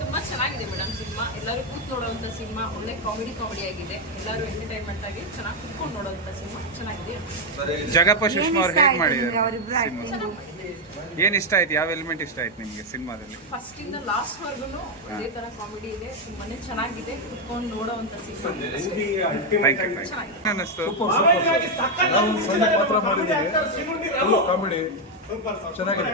ತುಂಬಾ ಚೆನ್ನಾಗಿದೆ madam cinema. ಎಲ್ಲರೂ ಕೂತ್ ನೋಡುವಂತ ಸಿನಿಮಾ. ಒಳ್ಳೆ ಕಾಮಿಡಿ ಕಾಮಿಡಿ ಆಗಿದೆ. ಎಲ್ಲರೂ ಎಂಟರ್ಟೈನ್ಮೆಂಟ್ ಆಗಿ ಚೆನ್ನಾಗಿ ಕುತ್ಕೊಂಡು ನೋಡುವಂತ ಸಿನಿಮಾ. ಚೆನ್ನಾಗಿದೆ. ಜಗಪ್ಪ ಸುಷ್ಮಾ ಅವ್ರು ಹೇಗೆ ಮಾಡಿದ್ದಾರೆ ಏನ್ ಆಕ್ಟಿಂಗ್ ಏನು ಇಷ್ಟ ಆಯ್ತು? ಯಾವ ಎಲಿಮೆಂಟ್ ಇಷ್ಟ ಆಯ್ತು ನಿಮಗೆ ಸಿನಿಮಾದಲ್ಲಿ? ಫಸ್ಟ್ ಇಂದ ಲಾಸ್ಟ್ ವರ್ಗುನು ಅದೇ ತರ ಕಾಮಿಡಿ ಇದೆ. ತುಂಬಾನೇ ಚೆನ್ನಾಗಿದೆ. ಕುತ್ಕೊಂಡು ನೋಡುವಂತ ಸಿನಿಮಾ. ಅನ್ನಿಸ್ತು? ಪಾತ್ರ ಮಾಡಿದ್ದೀವಿ ಕಾಮಿಡಿ ಚೆನ್ನಾಗಿದೆ.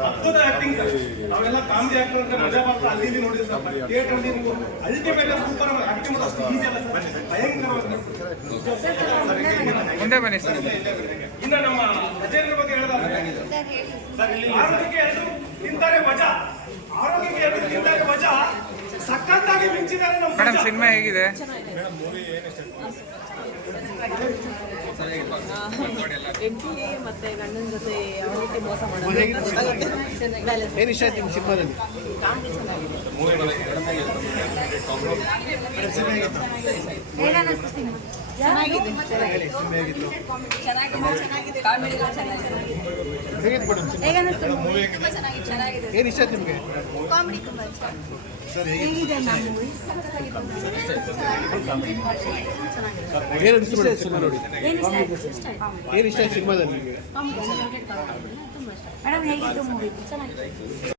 ಅದ್ಭುತ ಆಕ್ಟಿಂಗ್ ಸರ್. ನಾವೆಲ್ಲ ಕಾಮಿಡಿ ಆಕ್ಟರ್ ಅಂದ್ರೆ ಮಜಾ ಮಾಡ್ತಾ ಅಲ್ಲಿ ಇಲ್ಲಿ ನೋಡಿದ್ರೆ ಸರ್ ಥಿಯೇಟರ್ ಅಲ್ಲಿ ನೀವು ಅಲ್ಟಿಮೇಟ್ ಸೂಪರ್ ಆಕ್ಟಿಂಗ್ ಮಾಡೋದು ಅಷ್ಟು ಈಸಿ ಅಲ್ಲ ಸರ್. ಭಯಂಕರವಾಗಿ ಮುಂದೆ ಬನ್ನಿ ಸರ್. ಇನ್ನು ನಮ್ಮ ಅಜೇಂದ್ರ ಬಗ್ಗೆ ಹೇಳಿದ್ರೆ ಆರೋಗ್ಯಕ್ಕೆ ಎರಡು ತಿಂತಾರೆ ಮಜಾ ಮೇಡಮ್. ಸಿನಿಮಾ ಹೇಗಿದೆ? ಏನಿಷ್ಟ ಮತ್ತೆ ಗಂಡನ ಜೊತೆ ಯಾವ ರೀತಿ ಮೋಸ ಮಾಡೋದು ಏನು ಇಷ್ಟ ಆಯ್ತು ನಿಮ್ಮ ಸಿನಿಮಾದಲ್ಲಿ ಏನನ್ನಿಸ್ತು ಸಿನಿಮಾ ಹೇಗಿತ್ತು? ಮೇಡಮ್ ಹೇಗನ್ನಿಸ್ತು ಏನು ಇಷ್ಟ ಆಯ್ತು ನಿಮಗೆ ಹೇಗಿದೆ ಏನು ಮೇಡಮ್ ಸಿನಿಮಾ ನೋಡಿ? ಏನು ಇಷ್ಟ ಇಷ್ಟ ಇಷ್ಟ ಸಿನಿಮಾದಲ್ಲಿ ಮೂವಿ ಚೆನ್ನಾಗಿದೆ.